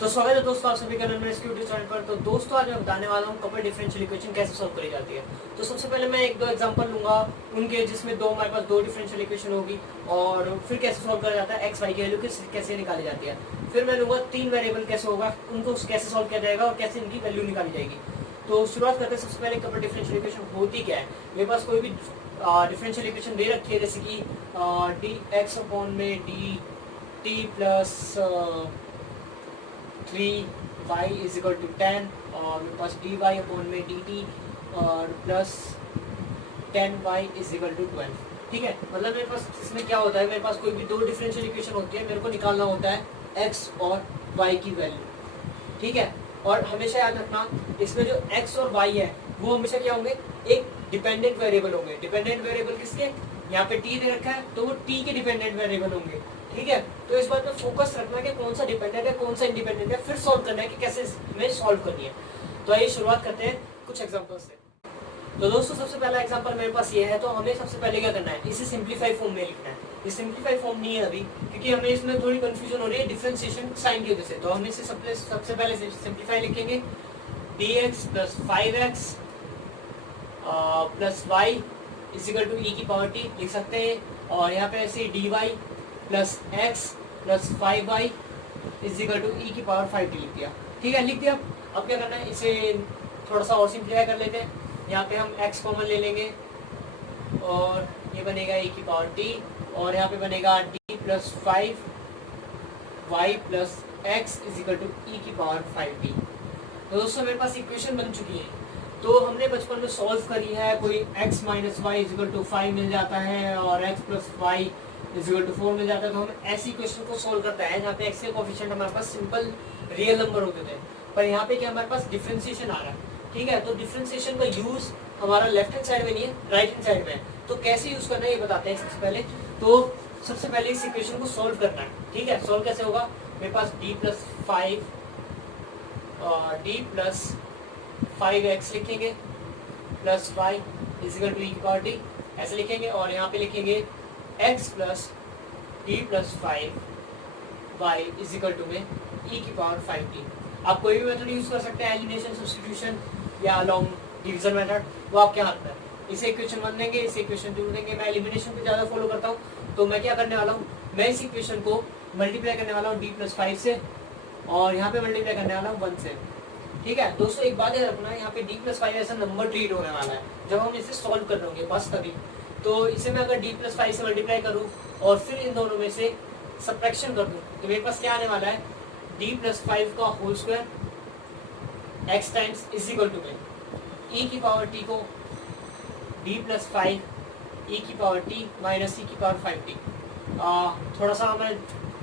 तो स्वागत है दोस्तों आप सभी का मेरे यूट्यूब चैनल पर। तो दोस्तों आज मैं बताने वाला हूँ कपल डिफरेंशियल इक्वेशन कैसे सॉल्व करी जाती है। तो सबसे पहले मैं एक दो एग्जांपल लूंगा उनके, जिसमें हमारे पास दो डिफरेंशियल इक्वेशन होगी और फिर कैसे सॉल्व करा जाता है, एक्स वाई की वैल्यू कैसे निकाली जाती है। फिर मैं लूंगा तीन वेरिएबल कैसे होगा, उनको कैसे सॉल्व किया जाएगा और कैसे इनकी वैल्यू निकाली जाएगी। तो शुरुआत करते हैं। सबसे पहले कपल डिफरेंशियल इक्वेशन होती क्या है। मेरे पास कोई भी डिफरेंशियल इक्वेशन दे रखी है, जैसे कि डी एक्स अपॉन में d t plus 3y is equal to 10 और मेरे पास dy अपॉन में dt और plus 10y is equal to 12। ठीक है, मतलब मेरे पास इसमें क्या होता है, मेरे पास कोई भी दो डिफरेंशियल इक्वेशन होती है, मेरे को निकालना होता है x और y की वैल्यू। ठीक है, और हमेशा याद रखना इसमें जो x और y है वो हमेशा क्या होंगे, एक डिपेंडेंट वेरिएबल होंगे। डिपेंडेंट वेरिएबल किसके, यहाँ पे t दे रखा है तो वो t के डिपेंडेंट वेरिएबल होंगे। ठीक है, तो इस बात पे फोकस रखना कि कौन सा डिपेंडेंट है कौन सा इंडिपेंडेंट है, फिर सॉल्व करना है कि कैसे हमें सॉल्व करनी है। तो आइए शुरुआत करते हैं कुछ एग्जांपल से। तो दोस्तों सबसे पहला एग्जांपल मेरे पास ये है, तो हमें सबसे पहले क्या करना है, इसे सिंप्लीफाई फॉर्म में लिखना है। ये सिंप्लीफाई फॉर्म नहीं है अभी, क्योंकि हमें इसमें थोड़ी कंफ्यूजन हो रही है डिफरेंशिएशन साइन की वजह से। तो हम इसे सबसे पहले सिंप्लीफाई लिखेंगे, dx plus 5x plus y is equal to e की पावर टी लिख सकते हैं, और यहाँ पे ऐसे dy plus x plus 5y is equal to e की पावर 5t लिख दिया। ठीक है, लिख दिया। अब क्या करना है, इसे थोड़ा सा और सिंप्लीफाई कर लेते हैं। यहाँ पे हम x कॉमन ले लेंगे और ये बनेगा e की पावर t, और यहाँ पे बनेगा d plus 5y plus x is equal to e की पावर 5t। तो दोस्तों मेरे पास इक्वेशन बन चुकी है। तो हमने बचपन में सॉल्व करी है, कोई x minus y is equal to 5 मिल जाता है और x plus y is equal to 4 मिल जाता है। तो हम ऐसी क्वेश्चन को सॉल्व करते हैं जहाँ पे x के कोएफिशिएंट हमारे पास सिंपल रियल नंबर होते थे, पर यहाँ पे क्या हमारे पास डिफरेंशिएशन आ रहा है। ठीक है, तो डिफरेंशिएशन का यूज हमारा लेफ्ट हैंड साइड में नहीं है, राइट हैंड साइड में है। तो कैसे यूज करना है ये बताते हैं सबसे पहले। तो सबसे पहले इस इक्वेशन को सॉल्व करना है। ठीक है, सॉल्व कैसे होगा, मेरे पास d प्लस 5x लिखेंगे plus y is equal to e की पावर टी ऐसे लिखेंगे, और यहाँ पे लिखेंगे x plus d plus 5y is equal to में e की पावर 5t। आप कोई भी मेथड यूज कर सकते हैं, एलिमिनेशन, सब्स्टिट्यूशन या लॉन्ग डिवीजन मेथड, वो आपके हाथ में है। इसे इक्वेशन 1 देंगे, इसे इक्वेशन 2 देंगे। मैं एलिमिनेशन को ज़्यादा फॉलो करता हूँ, तो मैं क्या करने वाला हूँ, मैं इस इक्वेशन को मल्टीप्लाई करने वाला हूँ d प्लस 5 से, और यहाँ पे मल्टीप्लाई करने वाला हूँ 1 से। ठीक है दोस्तों, एक बात याद रखना, यहाँ पे d प्लस 5 ऐसा नंबर ट्रीट होने वाला है जब हम इसे सॉल्व कर रहे होंगे, बस तभी। तो इसे मैं अगर d प्लस 5 से मल्टीप्लाई करूँ और फिर इन दोनों में से सब्ट्रैक्शन कर दूँ, तो मेरे पास क्या आने वाला है, d प्लस 5 का whole square x times is equal to में e की पावर t को d प्लस 5 e की पावर t माइनस e की पावर 5t। थोड़ा सा मैं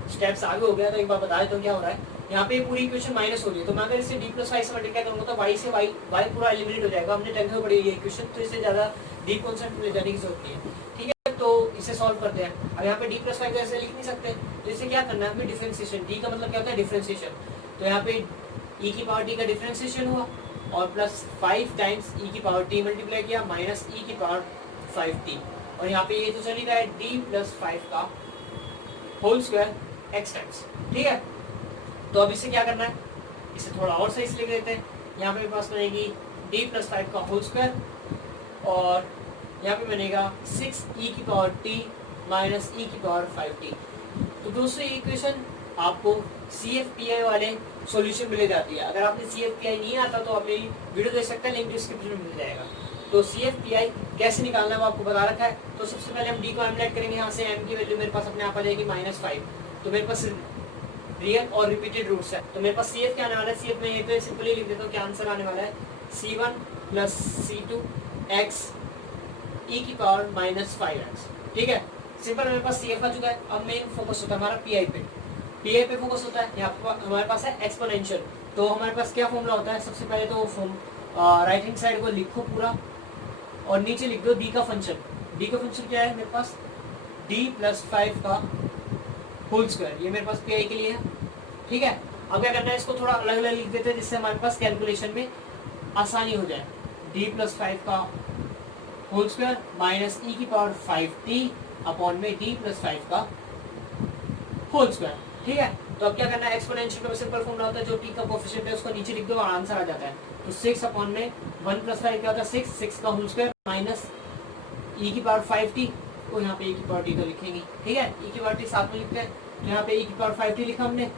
स्टेप्स आगे हो गया, तो एक बार बता देता हूँ क्या हो रहा है। यहाँ पे पूरी इक्वेशन माइनस हो रही है, तो मैं अगर इसे d प्लस 5 से मल्टीप्लाई करूँगा तो y से y पूरा एलिमिनेट हो जाएगा। हमने टेंथ में पढ़ी है इक्वेशन, तो इसे ज़्यादा डीप कॉन्सेप्ट ले जाने की जरूरत नहीं है। ठीक है, तो इसे सॉल्व करते हैं। अब यहाँ पे d प्लस 5 ऐसे लिख नहीं सकते, तो इसे क्या करना है, हमें डिफरेंशिएशन, d का मतलब क्या होता है, डिफरेंशिएशन। तो यहाँ पे e की पावर t का डिफरेंशिएशन हुआ और प्लस 5 टाइम्स e की पावर t मल्टीप्लाई किया माइनस e की पावर 5t, और यहाँ पे ये तो चल ही रहा है d प्लस 5 का होल स्क्वायर x टाइम्स। ठीक है, तो अब इसे क्या करना है, इसे थोड़ा और सही से लिख देते हैं। यहाँ पे मेरे पास बनेगी d प्लस 5 का होल स्क्वायर, और यहाँ पे बनेगा 6e की पावर t माइनस e की पावर 5t। तो दोस्तों ये इक्वेशन आपको CFPI वाले सॉल्यूशन मिल जाती है। अगर आपने CFPI नहीं आता तो आप मेरी वीडियो देख सकते हैं, लिंक डिस्क्रिप्शन में मिल जाएगा। तो CFPI कैसे निकालना है वो आपको बता रखा है। तो सबसे पहले हम d को एमुलेट करेंगे, यहाँ से m की वैल्यू मेरे पास अपने आप आ जाएगी -5। तो मेरे पास रियल और रिपीटेड रूट्स है, तो मेरे पास CF क्या आने वाला है, CF में ये पे सिंपली लिख देता हूँ, क्या आंसर आने वाला है, C1 plus C2 x e की पावर -5x। ठीक है, सिंपल मेरे पास CF आ चुका है। अब मेन फोकस होता है हमारा PI पे फोकस होता है। यहाँ पर हमारे पास है एक्सपोनेंशियल, तो हमारे पास क्या फॉर्मूला होता है, सबसे पहले तो राइट हैंड साइड को लिखो पूरा और नीचे लिख दो d का फंक्शन। d का फंक्शन क्या है, मेरे पास d प्लस 5 का होल स्क्वायर, ये मेरे पास PI के लिए है। ठीक है, अब क्या करना है, इसको थोड़ा अलग अलग लिख देते हैं जिससे हमारे पास कैलकुलेशन में आसानी हो जाए। d प्लस 5 का होल स्क्वायर माइनस e की पावर 5t अपॉन में d प्लस 5 का होल स्क्वायर। ठीक है, तो अब क्या करना है, एक्सपोनेंशियल का सिंपल फॉर्मूला होता है जो टी का कोफिशिएंट है उसको नीचे लिख दो और आंसर आ जाता है। तो 6 अपॉन में 1 + 5 क्या होता है 6 का होल स्क्वायर माइनस e की पावर 5t, तो यहाँ पे e की पावर t तो लिखेंगे, ठीक है, e की पावर t साथ में लिखते हैं। तो यहाँ पे e की पावर 5t लिखा हमने,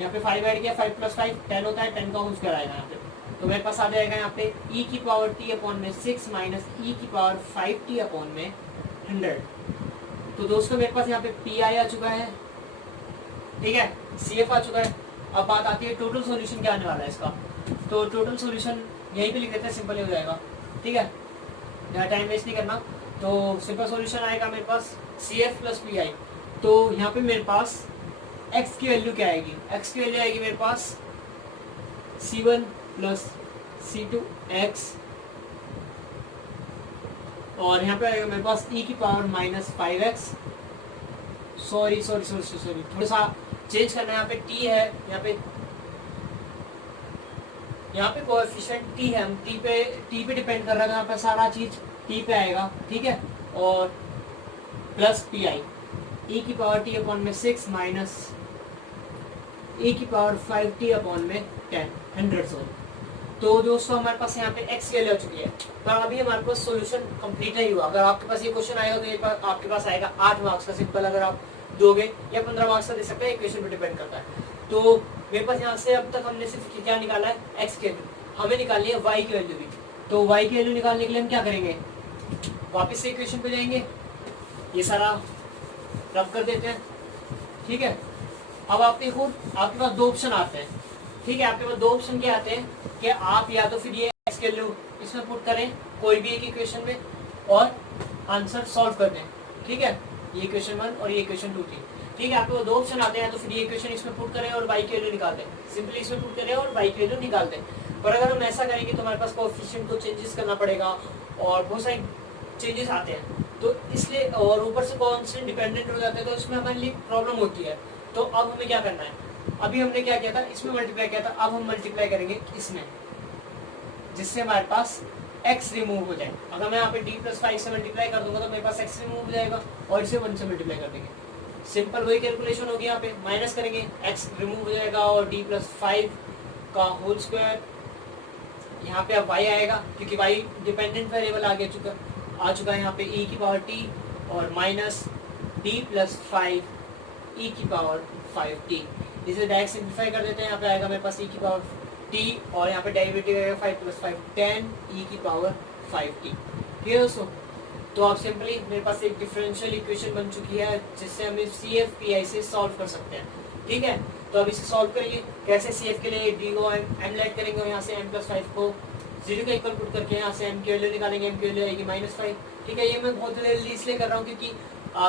यहाँ पे 5 ऐड किया, 5 + 5 10 होता है, 10 का होल स्क्वायर आएगा यहाँ पे। तो मेरे पास आ जाएगा यहाँ पे e की पावर t अपॉन में 6 माइनस e की पावर 5t अपॉन में 100। तो दोस्तों मेरे पास यहाँ पे pi आ चुका है, ठीक है, CF आ चुका है। अब बात आती है टोटल सॉल्यूशन क्या आने वाला है इसका। तो टोटल सॉल्यूशन यहीं पे लिख देते हैं, सिंपल ही हो जाएगा, ठीक है, यहाँ टाइम वेस्ट नहीं करना। तो सिंपल सॉल्यूशन आएगा मेरे पास CF + PI। तो यहाँ पे मेरे पास x की वैल्यू क्या आएगी, x की वैल्यू आएगी मेरे पास C1 + C2x, और यहाँ पे आएगा मेरे पास e की पावर -5x। सॉरी थोड़ा सा चेंज करना है, यहाँ पे t है, यहाँ पे कोएफिशिएंट t है, हम t पे डिपेंड कर रहा है, यहाँ पे सारा चीज t पे आएगा, ठीक है, और प्लस PI e की पावर t अपॉन में 6 माइनस e की पावर 5t अपॉन में 10 100। तो दोस्तों हमारे पास यहाँ पे x की वैल्यू आ चुकी है। पर अभी हमारे पास सॉल्यूशन कंप्लीट नहीं हुआ। अगर आपके पास ये क्वेश्चन आएगा तो ये आपके पास आएगा 8 मार्क्स का सिंपल, अगर आप दोगे या 15 मार्क्स का दे सकते हैं, इक्वेशन पे डिपेंड करता है। तो मेरे पास यहाँ से अब तक हमने सिर्फ क्या निकाला है, x की वैल्यू, हमें निकालनी है y की वैल्यू भी। तो y की वैल्यू निकालने के लिए हम क्या करेंगे, वापस से इक्वेशन पे जाएंगे, ये सारा रब कर देते हैं, ठीक है। अब आपके पास दो ऑप्शन आते हैं, ठीक है, आपके पास दो ऑप्शन क्या आते हैं कि आप या तो फिर ये x की वैल्यू इसमें पुट करें कोई भी एक इक्वेशन में और आंसर सॉल्व कर दें, ठीक है, ये इक्वेशन 1 और ये इक्वेशन 2 थी, ठीक है। आपके पास दो ऑप्शन आते हैं, तो फिर ये इक्वेशन इसमें पुट करें और y की वैल्यू निकाल दें, सिंपली इसमें पुट करें और y की वैल्यू निकाल दें। पर अगर हम ऐसा करेंगे तो हमारे पास कोएफिशिएंट को चेंजेस करना पड़ेगा और बहुत सारे चेंजेस आते हैं, तो इसलिए, और ऊपर से कांस्टेंट डिपेंडेंट हो जाते हैं, तो इसमें हमारे लिए प्रॉब्लम होती है। तो अब हमें क्या करना है, अभी हमने क्या किया था, इसमें मल्टीप्लाई किया था, अब हम मल्टीप्लाई करेंगे इसमें, जिससे हमारे पास x रिमूव हो जाए। अगर मैं यहाँ पे d + 5 से मल्टीप्लाई कर दूंगा तो मेरे पास x रिमूव हो जाएगा, और इसे 1 से मल्टीप्लाई कर देंगे, सिंपल वही कैलकुलेशन होगी। यहाँ पे माइनस करेंगे, x रिमूव हो जाएगा और d + 5 का होल स्क्वायर, यहाँ पे अब y आएगा क्योंकि y डिपेंडेंट वेरिएबल आ चुका है यहाँ पे e की पावर t और माइनस d + 5 e की पावर 5t। इसे डायरेक्ट सिंप्लीफाई कर देते हैं, यहाँ पे आएगा मेरे पास e की पावर t और यहाँ पे डेरिवेटिव आएगा 5 + 5 10 e की पावर 5t, ठीक है दोस्तों। तो आप सिंपली, मेरे पास एक डिफरेंशियल इक्वेशन बन चुकी है जिससे हम इस CF PI से सॉल्व कर सकते हैं, ठीक है। तो अब इसे सॉल्व करेंगे कैसे, CF के लिए d को m लेट करेंगे और यहाँ से m + 5 को 0 का इक्वल पुट करके यहाँ से m की वैल्यू निकालेंगे, m की वैल्यू आएगी -5, ठीक है। ये मैं बहुत जल्दी इसलिए कर रहा हूँ क्योंकि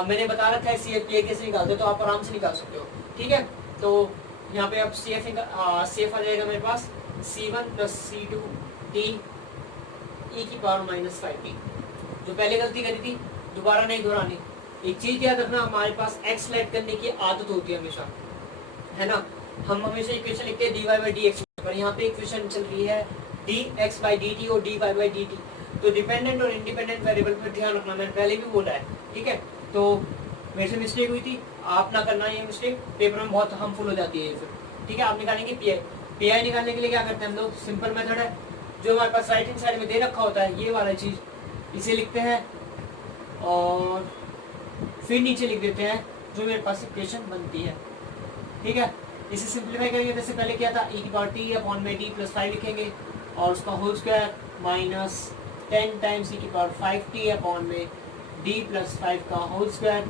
मैंने बता रखा है CF PI कैसे निकालते, तो आप आराम से निकाल सकते हो, ठीक है। तो यहाँ पे अब CF आ जाएगा मेरे पास C1 + C2t e की पावर -5t। जो पहले गलती करी थी दोबारा नहीं दोहरानी। एक चीज याद रखना, हमारे पास x लेट करने की आदत होती है हमेशा, है ना। हम हमेशा इक्वेशन लिखते हैं dy/dx, पर यहाँ पे इक्वेशन चल रही है dx/dt और dy/dt। तो डिपेंडेंट और इंडिपेंडेंट वेरिएबल पर ध्यान रखना, मैंने पहले भी बोला है, ठीक है। तो मेरे से मिस्टेक हुई थी, आप ना करना ये मिस्टेक, पेपर में बहुत हार्मफुल हो जाती है फिर, ठीक है। आप निकालेंगे PI निकालने के लिए क्या करते हैं हम लोग, सिंपल मेथड है, जो हमारे पास राइट हैंड साइड में दे रखा होता है ये वाला चीज़, इसे लिखते हैं और फिर नीचे लिख देते हैं जो मेरे पास इक्वेशन बनती है, ठीक है। इसे सिंप्लीफाई करेंगे, जैसे पहले किया था e की पावर t अपॉन में d + 5 लिखेंगे और उसका whole square minus 10 times e की पावर 5t अपॉन में d + 5 का होल स्क्वायर।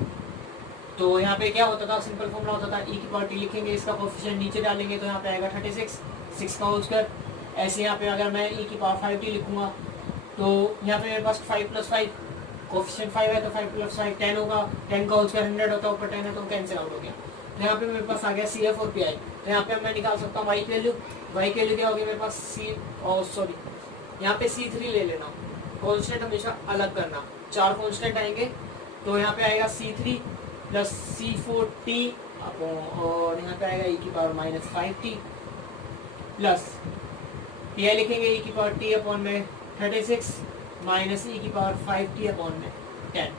तो यहाँ पे क्या होता था, सिंपल फॉर्मूला होता था e की पावर t लिखेंगे, इसका कोएफिशिएंट नीचे डालेंगे तो यहाँ पे आएगा 36 6 का होल स्क्वायर। ऐसे यहाँ पे अगर मैं e की पावर 5t लिखूँगा तो यहाँ पे मेरे पास 5 + 5 कोएफिशिएंट 5 है तो 5 + 5 10 होगा, 10 का होल स्क्वायर 100 होता है, ऊपर 10 है तो कैंसिल आउट हो गया। तो यहाँ पे मेरे पास आ गया CF और PI। तो यहाँ पे मैं निकाल सकता हूँ y की वैल्यू क्या होगी मेरे पास यहाँ पे C3 ले लेना, कॉन्स्टेंट हमेशा अलग करना, 4 कॉन्स्टेंट आएंगे तो यहाँ पे आएगा C3 + C4t और यहाँ पे आएगा e की पावर -5t प्लस PI लिखेंगे e की पावर t अपॉन में 36 माइनस e की पावर 5t अपॉन में 10।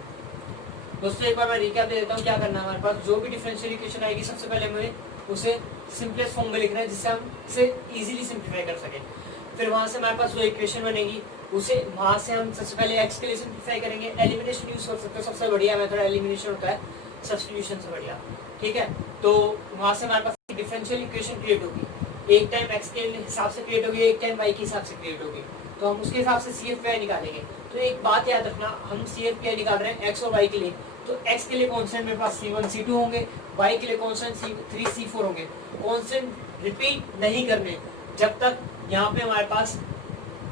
दोस्तों एक बार मैं रिकैप दे देता हूँ क्या करना है हमारे पास। जो भी डिफरेंशियल इक्वेशन आएगी सबसे पहले हमें उसे सिंपलेस्ट फॉर्म में लिखना है जिससे हम इसे इजीली सिंप्लीफाई कर सकें। फिर वहाँ से हमारे पास जो इक्वेशन बनेगी उसे वहाँ से हम सबसे पहले एक्स के लिए सिंप्लीफाई करेंगे। एलिमिनेशन यूज कर सकते हो, सबसे बढ़िया मेथड एलिमिनेशन होता है सब्स्टिट्यूशन से बढ़िया। ठीक है, तो वहाँ से हमारे पास डिफरेंशियल इक्वेशन क्रिएट होगी, एक टाइम एक्स के हिसाब से क्रिएट होगी, एक टाइम वाई के हिसाब से क्रिएट होगी। तो हम उसके हिसाब से सी एफ वाई निकालेंगे। तो एक बात याद रखना, हम सी एफ वाई निकाल रहे हैं एक्स और वाई के लिए, तो एक्स के लिए कॉन्स्टेंट मेरे पास C1 C2 होंगे, वाई के लिए कॉन्स्टेंट C3 C4 होंगे। कॉन्स्टेंट रिपीट नहीं करने जब तक यहाँ पे हमारे पास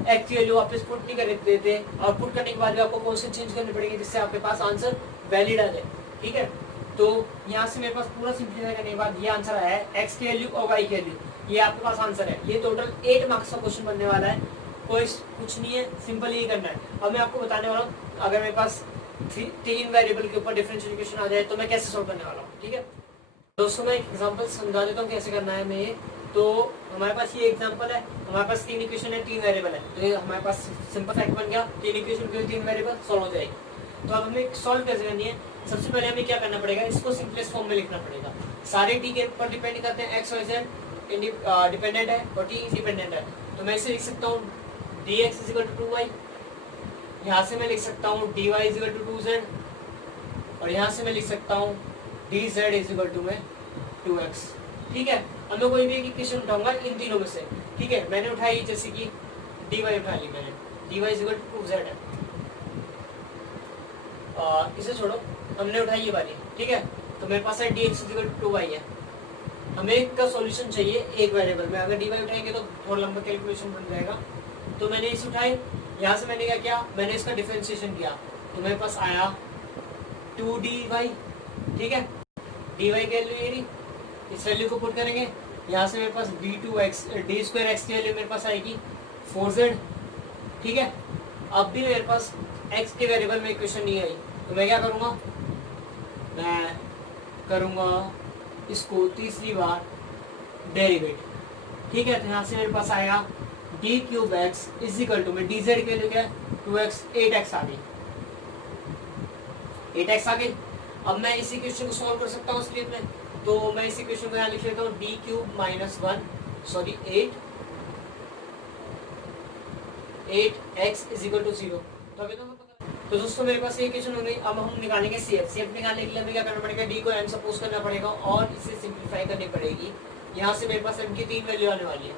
एक्स की वैल्यू वापस पुट नहीं कर देते, और पुट करने के बाद भी आपको कॉन्स्टेंट चेंज करने पड़ेंगे जिससे आपके पास आंसर वैलिड आ जाए। ठीक है, तो यहाँ से मेरे पास पूरा सिंप्लीफाई करने के बाद ये आंसर आया है एक्स की वैल्यू और वाई की वैल्यू, ये आपके पास आंसर है। ये टोटल 8 मार्क्स का क्वेश्चन बनने वाला है, कोई कुछ नहीं है, सिंपल यही करना है। अब मैं आपको बताने वाला हूँ अगर मेरे पास 3 वेरिएबल के ऊपर डिफरेंशियल इक्वेशन आ जाए तो मैं कैसे सॉल्व करने वाला हूँ। ठीक है दोस्तों, मैं एक एग्जांपल समझा देता हूँ कैसे करना है। मैं ये तो हमारे पास ये एग्जांपल है, हमारे पास 3 इक्वेशन है, 3 वेरिएबल है, तो ये हमारे पास सिंपल फैक्ट बन गया, 3 इक्वेशन के 3 वेरिएबल सॉल्व हो जाएगी। तो अब हमें सॉल्व कैसे करनी है, सबसे पहले हमें क्या करना पड़ेगा, इसको सिंपलेस्ट फॉर्म में लिखना पड़ेगा। सारे टी के ऊपर डिपेंड करते हैं, एक्स वाई जेड डिपेंडेंट है और टी इंडिपेंडेंट है। तो मैं इसे लिख सकता हूँ dx is equal to 2y, यहाँ से मैं लिख सकता हूँ dy is equal to 2z, और यहाँ से मैं लिख सकता हूँ dz इज इक्वल टू में 2x। ठीक है, अब मैं कोई भी एक इक्वेशन उठाऊंगा इन तीनों में से। ठीक है, मैंने उठाई जैसे कि dy उठा ली मैंने, dy is equal to 2z है, इसे छोड़ो, हमने उठाई ये वाली। ठीक है, तो मेरे पास है dx is equal to 2y है। हमें इसका सॉल्यूशन चाहिए एक वेरिएबल में, अगर dy उठाएंगे तो थोड़ा लंबा कैलकुलेशन बन जाएगा। तो मैंने इसे उठाई, यहाँ से मैंने क्या किया, मैंने इसका डिफरेंशिएशन किया, तो मेरे पास आया 2dy। ठीक है, dy की वैल्यू ये रही, इस वैल्यू को पुट करेंगे, यहाँ से मेरे पास d स्क्वायर x की वैल्यू मेरे पास आएगी 4z। ठीक है, अब भी मेरे पास x के वेरिएबल में इक्वेशन नहीं आई, तो मैं क्या करूँगा, मैं करूँगा इसको तीसरी बार डेरिवेट। ठीक है, तो यहाँ से मेरे पास आएगा d cube x is equal to में डी जेड की वैल्यू क्या है 2x, 8x आ गई, 8x आ गई। अब मैं इसी क्वेश्चन को सॉल्व कर सकता हूँ स्क्रीन में, तो मैं इसी क्वेश्चन को यहाँ लिख लेता हूँ d cube minus 8x is equal to 0। तो दोस्तों मेरे पास ये क्वेश्चन हो गई। अब हम निकालेंगे CF निकालने के लिए हमें क्या करना पड़ेगा, डी को m सपोज करना पड़ेगा और इसे सिंप्लीफाई करनी पड़ेगी। यहाँ से मेरे पास m की 3 वैल्यू आने वाली है।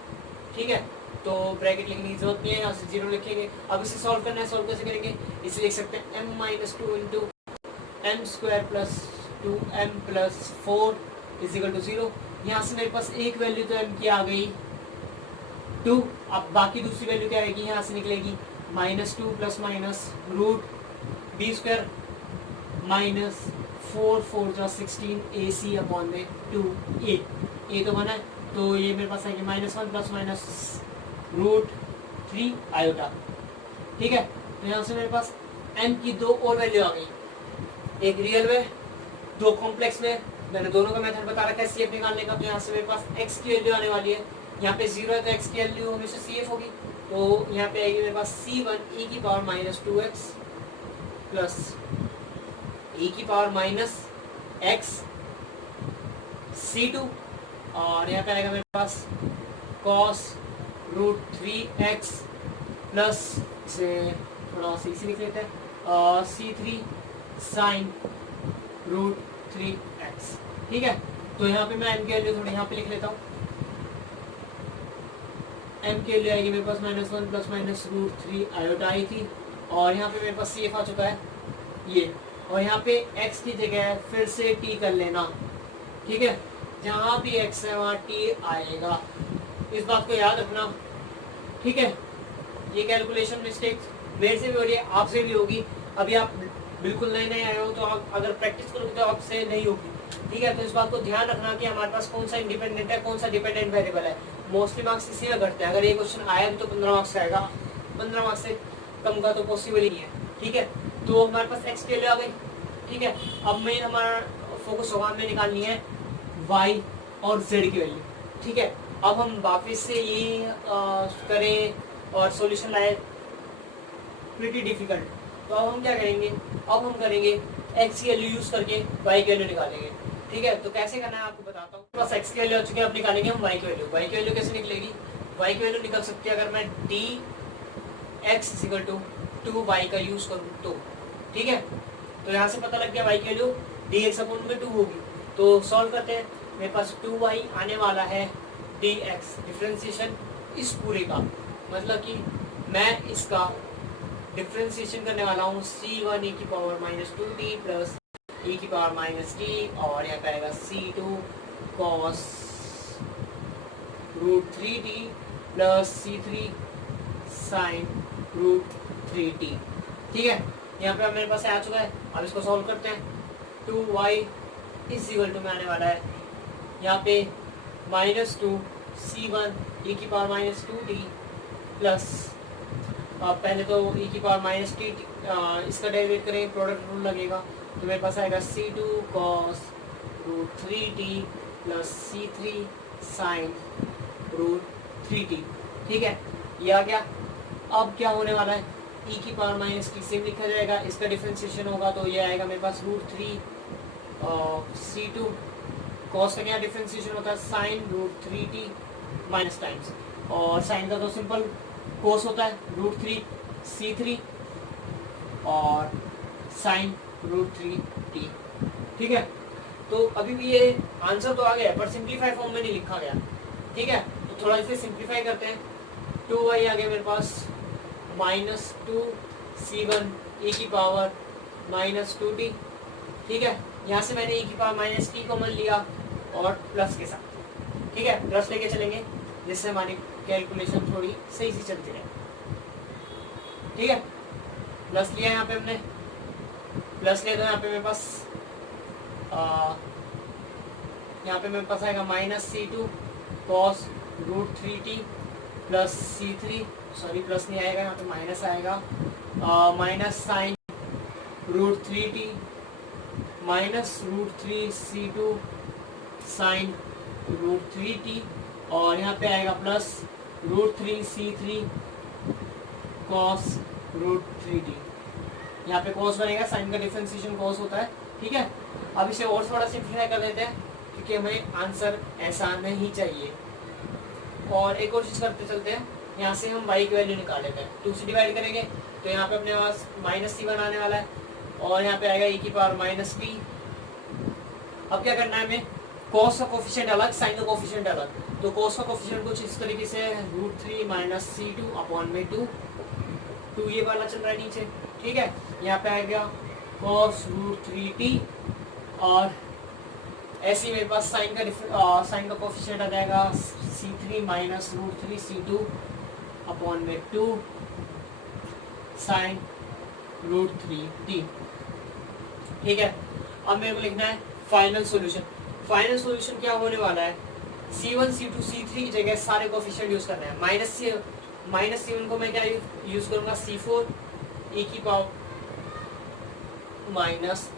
ठीक है, तो ब्रैकेट लिखने की जरूरत नहीं है, यहाँ से 0 लिखेंगे। अब इसे सॉल्व करना है, सॉल्व कैसे करेंगे, इसे लिख सकते हैं m minus 2 into m square plus 2m plus 4 is equal to 0। यहाँ से मेरे पास एक वैल्यू तो m की आ गई 2, अब बाकी दूसरी वैल्यू क्या आएगी, यहाँ से निकलेगी -2 plus minus root b square minus 4 4 16 AC upon में 2a, a तो बना है, तो ये मेरे पास आएगी -1 प्लस माइनस रूट 3 आयोटा। ठीक है, तो यहाँ से मेरे पास m की 2 और वैल्यू आ गई, एक रियल में 2 कॉम्प्लेक्स में। मैंने दोनों का मेथड बता रखा है CF निकालने का। तो यहाँ से मेरे पास x की वैल्यू आने वाली है, यहाँ पे 0 है तो x की वैल्यू हमेशा CF होगी, तो यहाँ पे आएगी मेरे पास C1 e की power minus 2x plus e की पावर माइनस x C2, और यहाँ पे आएगा मेरे पास cos रूट 3x प्लस, इसे थोड़ा सी लिख लेते हैं C3 साइन रूट 3x। ठीक है, तो यहाँ पे मैं m की वैल्यू थोड़ी यहाँ पे लिख लेता हूँ, m की वैल्यू आएगी मेरे पास -1 प्लस माइनस रूट 3 आयोटा आई थी, और यहाँ पे मेरे पास CF आ चुका है ये, और यहाँ पे x की जगह फिर से t कर लेना। ठीक है, जहाँ भी x है वहाँ t आएगा, इस बात को याद रखना। ठीक है, ये कैलकुलेशन मिस्टेक मेरे से भी हो रही है, आपसे भी होगी। अभी आप बिल्कुल नए नए आए हो तो आप अगर प्रैक्टिस करोगे तो आपसे नहीं होगी। ठीक है, तो इस बात को ध्यान रखना कि हमारे पास कौन सा इंडिपेंडेंट है, कौन सा डिपेंडेंट वेरिएबल है। मोस्टली मार्क्स इसी में घटते हैं, अगर ये क्वेश्चन आया भी तो 15 मार्क्स आएगा, 15 मार्क्स से कम का तो पॉसिबल ही नहीं है। ठीक है, तो हमारे पास x की वैल्यू आ गई। ठीक है, अब मेन हमारा फोकस होगा, हमें निकालनी है y और z की वैल्यू। ठीक है, अब हम वापस से ये करें और सॉल्यूशन लाए, प्रीटी डिफिकल्ट। तो अब हम क्या करेंगे, अब हम करेंगे x की वैल्यू यूज करके y की वैल्यू निकालेंगे। ठीक है, तो कैसे करना है आपको बताता हूँ। बस एक्स की वैल्यू आ चुकी है, अब निकालेंगे हम वाई की वैल्यू। वाई की वैल्यू कैसे निकलेगी? वाई की वैल्यू निकल सकती है अगर मैं D x equal to 2y का यूज करूँ तो। ठीक है, तो यहाँ से पता लग गया वाई की वैल्यू डी एक्स अपॉन में 2 होगी। तो सॉल्व करते हैं। मेरे पास 2y आने वाला है डी एक्स, डिफ्रेंसिएशन इस पूरे का, मतलब कि मैं इसका डिफ्रेंसिएशन करने वाला हूँ c1 e की power minus 2t plus e की पावर माइनस t, और यहाँ पे आएगा c2 cos root 3t plus c3 sine root 3t। ठीक है, यहाँ पे अब मेरे पास आ चुका है। अब इसको सॉल्व करते हैं। 2y इज इक्वल टू में आने वाला है यहाँ पे माइनस 2 c1 e की पावर माइनस 2t प्लस, अब पहले तो e की पावर माइनस टी इसका डेरिवेट करेंगे, प्रोडक्ट रूल लगेगा, तो मेरे पास आएगा c2 cos root 3t plus c3 sine root 3t। ठीक है, ये आ गया। अब क्या होने वाला है, e की पावर माइनस टी से लिखा जाएगा, इसका डिफरेंशिएशन होगा तो ये आएगा मेरे पास रूट 3 c2 cos का क्या डिफरेंशिएशन होता है sine root 3t minus times, और साइन का तो सिंपल कोस होता है रूट 3 c3 और साइन रूट 3t। ठीक है, तो अभी भी ये आंसर तो आ गया पर सिंप्लीफाई फॉर्म में नहीं लिखा गया। ठीक है, तो थोड़ा इसे सिंप्लीफाई करते हैं। 2y आ गया मेरे पास माइनस 2 c1 e की पावर माइनस 2t। ठीक है, यहाँ से मैंने e की पावर माइनस t कॉमन लिया और प्लस के साथ। ठीक है, प्लस लेके चलेंगे जिससे हमारी कैलकुलेशन थोड़ी सही से चलती रहे। ठीक है, प्लस लिया यहाँ पे हमने, प्लस ले दो यहाँ पे मेरे पास यहाँ पे मेरे पास आएगा minus c2 cos root 3t plus c3, sorry plus नहीं आएगा यहाँ पे माइनस आएगा, minus sine root 3t minus root 3 c2 sine root 3t, और यहाँ पे आएगा plus root 3 c3 cos root 3t। यहाँ पे cos बनेगा, साइन का डिफरेंशिएशन cos होता है। ठीक है, अब इसे और थोड़ा सिंप्लीफाई कर देते हैं क्योंकि हमें आंसर ऐसा नहीं चाहिए। और एक और चीज़ करते चलते हैं, यहाँ से हम y की वैल्यू निकाल लेते हैं। 2 से डिवाइड करेंगे तो यहाँ पे अपने पास माइनस c1 आने वाला है, और यहाँ पे आएगा e की पावर माइनस t। अब क्या करना है हमें, cos का कोफिशिएंट अलग, साइन का कोफिशिएंट अलग, तो cos का कोफिशिएंट कुछ इस तरीके से रूट 3 माइनस c2 अपॉन में 2 ये वाला चल रहा है नीचे। ठीक है, यहाँ पे आएगा cos रूट 3t, और ऐसे ही मेरे पास साइन का कोफिशिएंट आ जाएगा c3 minus root 3 c2 upon में 2 साइन रूट 3t। ठीक है, अब मेरे को लिखना है फाइनल सॉल्यूशन। फाइनल सॉल्यूशन क्या होने वाला है, c1 c2 c3 की जगह सारे कोफिशिएंट यूज करना है। माइनस c1 को मैं क्या यूज करूंगा, c4 e की पावर माइनस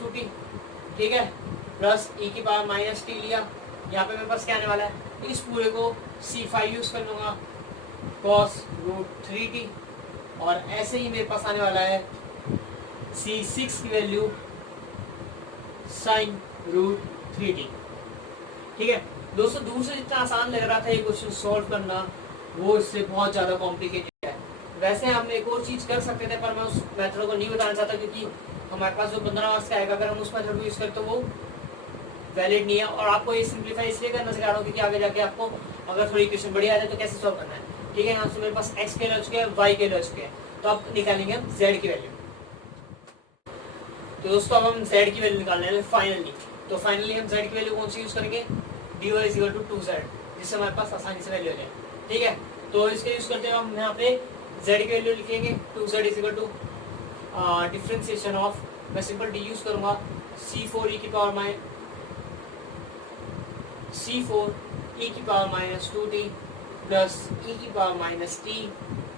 2t। ठीक है, प्लस e की पावर माइनस t लिया, यहाँ पे मेरे पास क्या आने वाला है, इस पूरे को c5 यूज कर लूंगा cos रूट 3t, और ऐसे ही मेरे पास आने वाला है c6 की वैल्यू साइन रूट 3t। ठीक है दोस्तों, दूर से जितना आसान लग रहा था ये क्वेश्चन सॉल्व करना, वो इससे बहुत ज़्यादा कॉम्प्लिकेटेड है। वैसे हम एक और चीज़ कर सकते थे पर मैं उस मेथड को नहीं बताना चाहता क्योंकि हमारे पास जो 15 मार्क्स का आएगा, अगर हम उस मेथड को यूज़ करें तो वो वैलिड नहीं है। और आपको ये सिंप्लीफाई इसलिए करना सिखा रहा हूँ क्योंकि आगे जाके आपको अगर थोड़ी क्वेश्चन बढ़िया आ जाए तो कैसे सॉल्व करना है। ठीक है, यहाँ से मेरे पास एक्स के ले चुके हैं, वाई के ले चुके हैं, तो अब निकालेंगे हम जेड की वैल्यू। तो दोस्तों अब हम जेड की वैल्यू निकालने हैं फाइनली। तो फाइनली हम जेड की वैल्यू कौन सी यूज़ करेंगे, dy is equal to 2z, जिससे हमारे पास आसानी से वैल्यू आ जाए। ठीक है, तो इसके यूज़ करते हैं हम यहाँ पे z की वैल्यू लिखेंगे 2z is equal to differentiation of, मैं सिंपल डी यूज़ करूँगा c4 e की power minus 2t plus e की पावर माइनस t,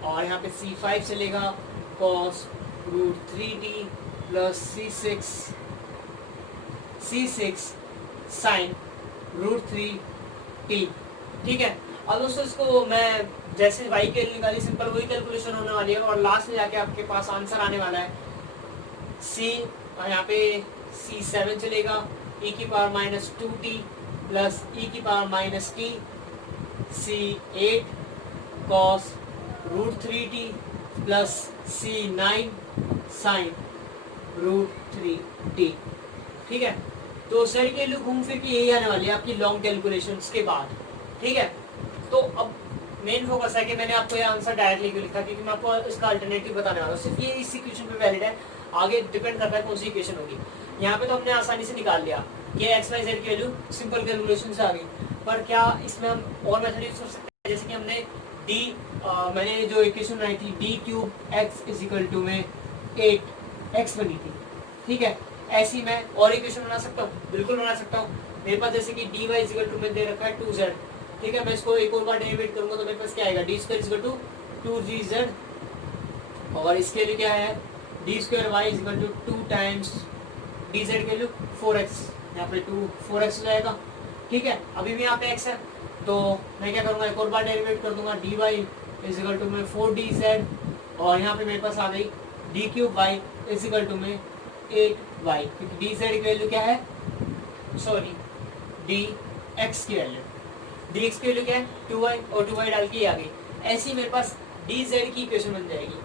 और यहाँ पे c5 चलेगा cos root 3t plus c6 sine root 3t। ठीक है, अब दोस्तों इसको मैं जैसे y के लिए निकाली सिंपल वही कैलकुलेशन होने वाली है, और लास्ट में जाके आपके पास आंसर आने वाला है c, यहाँ पे C7 चलेगा, e की power minus 2t plus e की power minus t C8 cos √3t plus C9 sin √3t। ठीक है, तो सर के लिए घूम फिर के यही आने वाली है आपकी लॉन्ग कैलकुलेशंस के बाद। ठीक है, तो अब मेन फोकस है कि मैंने आपको ये आंसर डायरेक्टली क्यों लिखा, क्योंकि मैं आपको इसका अल्टरनेटिव बताने वाला हूँ। सिर्फ ये इस इक्वेशन पे वैलिड है, आगे डिपेंड करता है कौन सी इक्वेशन होगी। यहाँ पे तो हमने आसानी से निकाल लिया कि एक्स वाई जेड की वैल्यू सिंपल कैलकुलेशन से आ गई, पर क्या इसमें हम और मेथड यूज कर सकते हैं? जैसे कि हमने मैंने जो इक्वेशन बनाई थी d³ x इजिकल टू में 8x बनी थी। ठीक है, ऐसी मैं और इक्वेशन बना सकता हूँ, बिल्कुल बना सकता हूँ। मेरे पास जैसे कि dy इजिकल टू में दे रखा है 2z। ठीक है, मैं इसको एक और बार डेरिवेट करूंगा तो मेरे पास क्या आएगा, d² इजिकल टू 2gz, और इसके लिए क्या है d² y is equal to 2 times dz की वैल्यू 4x, यहाँ पे 4x हो जाएगा। ठीक है, अभी भी यहाँ पे x है, तो मैं क्या करूँगा, एक और बार डेरिवेट कर दूंगा, dy इजिकल टू में 4dz, और यहाँ पे मेरे पास आ गई d³ y इजिकल टू में 8y, क्योंकि dz की वैल्यू क्या है, सॉरी dx की वैल्यू, dx की वैल्यू क्या है 2y, और 2y डाल के आ गई। ऐसी मेरे पास dz की इक्वेशन बन जाएगी।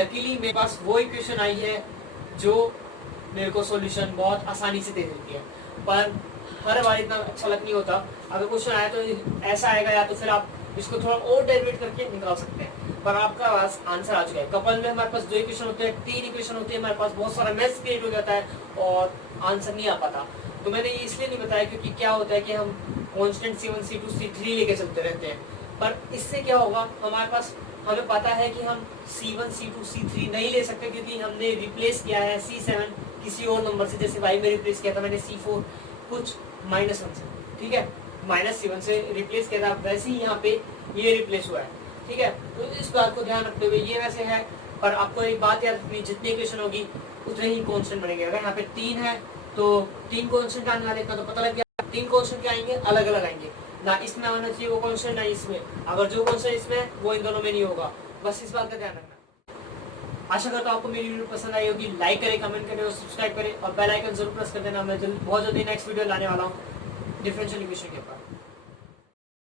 लकीली मेरे पास वो इक्वेशन आई है जो मेरे को सॉल्यूशन बहुत आसानी से दे देती है, पर हर बार इतना अच्छा लग नहीं होता। अगर क्वेश्चन आया तो ऐसा आएगा, या तो फिर आप इसको थोड़ा और डेरिवेट करके निकाल सकते हैं, पर आपका पास आंसर आ चुका है। कपल में हमारे पास 2 इक्वेशन होते हैं, 3 इक्वेशन होती है, हमारे पास बहुत सारा मैथ्स क्रिएट हो जाता है और आंसर नहीं आ पाता। तो मैंने ये इसलिए नहीं बताया क्योंकि क्या होता है कि हम कॉन्स्टेंट C1 C2 C3 लेके चलते रहते हैं, पर इससे क्या होगा, हमारे पास हमें पता है कि हम C1 C2 C3 नहीं ले सकते, क्योंकि हमने रिप्लेस किया है C7 किसी और नंबर से। जैसे y में रिप्लेस किया था मैंने C4 कुछ -1 से, ठीक है, -C1 से रिप्लेस किया था, वैसे ही यहाँ पे ये रिप्लेस हुआ है। ठीक है, तो इस बात को ध्यान रखते हुए ये वैसे है, पर आपको एक बात याद रखनी, जितनी इक्वेशन होगी उतने ही कांस्टेंट बनेंगे। अगर यहाँ पे 3 है तो 3 कांस्टेंट आने वाले का तो पता लग गया, 3 कांस्टेंट क्या आएंगे, अलग अलग आएंगे, ना इसमें आना चाहिए वो कांस्टेंट, ना इसमें। अगर जो कांस्टेंट इसमें वो इन दोनों में नहीं होगा, बस इस बात का ध्यान रखना। आशा करता हूँ आपको मेरी वीडियो पसंद आई होगी। लाइक करें, कमेंट करें और सब्सक्राइब करें, और बेल आइकन जरूर प्रेस कर देना। मैं बहुत जल्दी नेक्स्ट वीडियो लाने वाला हूँ डिफरेंशियल इक्वेशन के ऊपर।